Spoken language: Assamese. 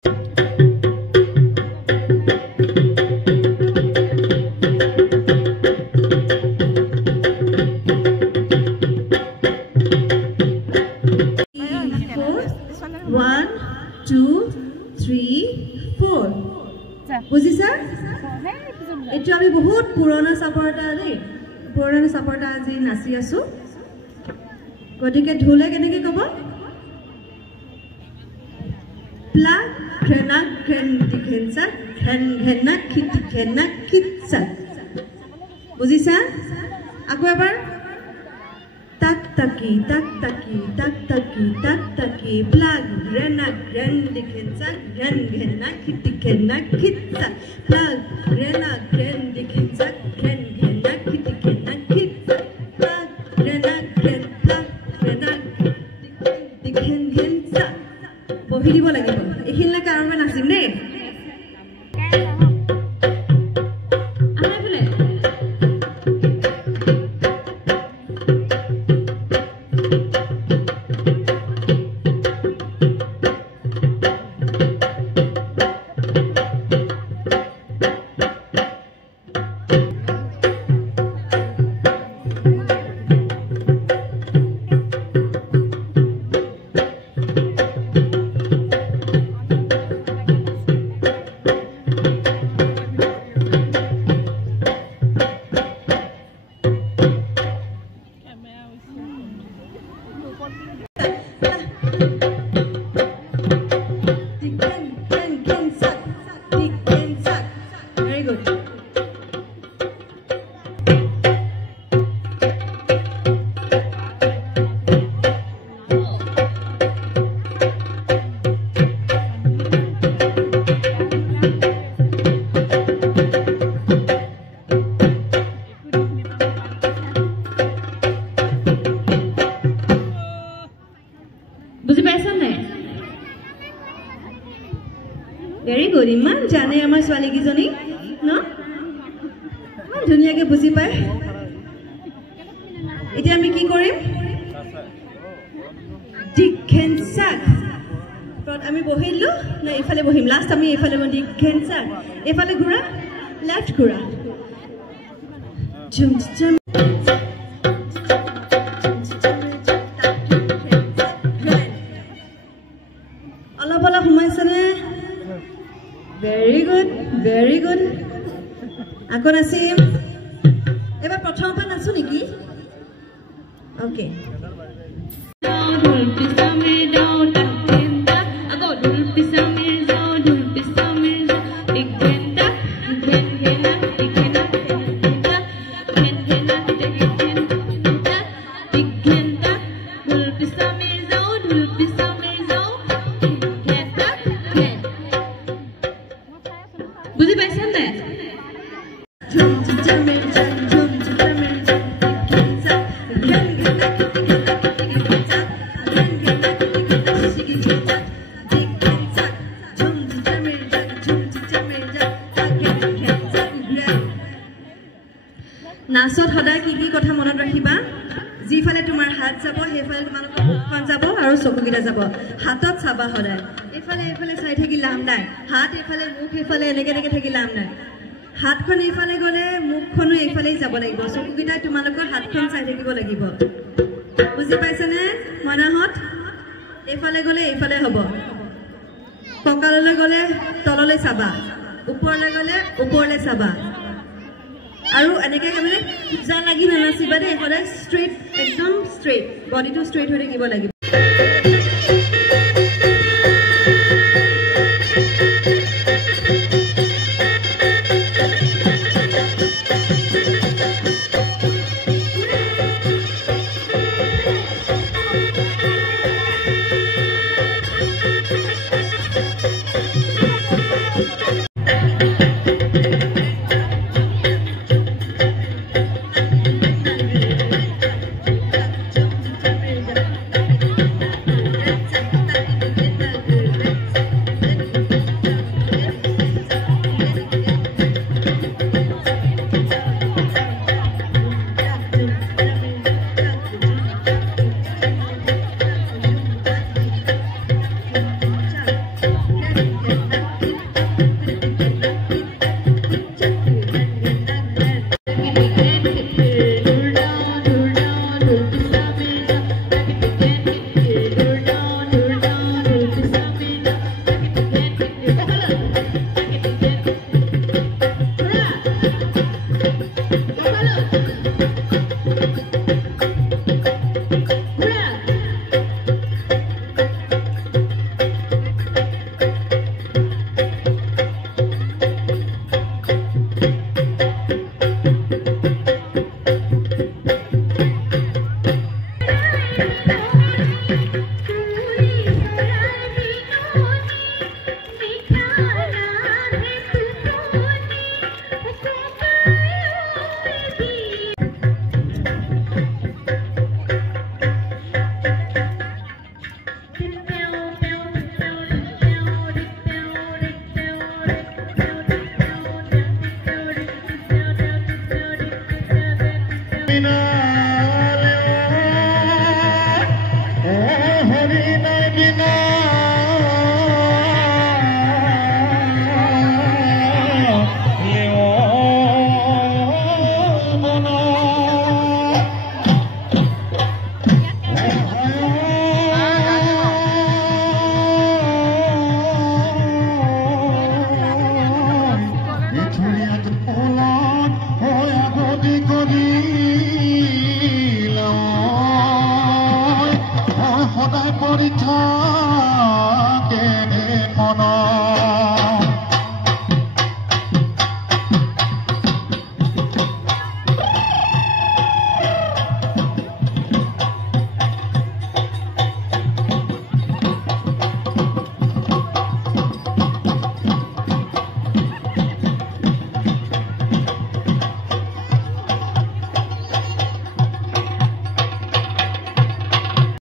1 2 3 4 বুজিছা এটো আমি বহুত পুৰণা সাপৰটা দেই পুৰণা সাপৰটা আজি নাচি আছো গটিকে ঢোলে কেনেকে কব প্লা ঘেনা ঘেন্দি ঘেনসা ঘেন ঘেনা খিট ঘেনা খিটসা বুজিছা আকৌ এবাৰ tak taki tak taki tak taki tak taki plug rena grendi kensa gren gena kitti kenna kitsa plug rena grendi kensa gren gena kitti kenna kitsa plug rena gren plug rena dikhen kensa bohi dibo lagibo ekhilla karon nasim ne বুঝি পাইছা নাই ভেরি গুড ইমান জানে আমাৰ ছোৱালী কিজনী ন ইমান ধুনীয়াকে বুজি পায় এতিয়া আমি কি কৰিম ডিকেনসাক ফ্ৰন্ট আমি বহিলো না ইফালে বহিম লাষ্ট আমি ইফালে ডিকেনসাক ইফালে ঘুৰা লেফট ঘুৰা জুম জুম very good আকৌ নাচিম এবাৰ প্ৰথম পৰা নাচো নেকি ওকে বুঝি পাইছেন না নাচত সদায় কি কি কথা মনত ৰাখিবা যিফালে তোমাৰ হাত যাব সেইফালে তোমালোকৰ মুখখন যাব আৰু চকুকেইটা যাব হাতত চাবা সদায় এফালে এফালে চাই থাকি লাভ নাই হাত এফালে মুখ এফালে এনেকে এনেকে থাকি লাভ নাই হাতখন এফালে গলে মুখখনো এফালেই যাব লাগিব চকুকেইটা তোমালোকৰ হাতখন চাই থাকিব লাগিব বুজি পাইছানে মনাহত এফালে গলে এফালে হ'ব কঁকাললৈ গলে তললৈ চাবা ওপৰলৈ গলে ওপৰলৈ চাবা আৰু এনেকে মানে যা লাগি নানাচিবা দেই সদায় ষ্ট্ৰেইট একদম ষ্ট্ৰেইট বডিটো ষ্ট্ৰেইট হৈ থাকিব লাগিব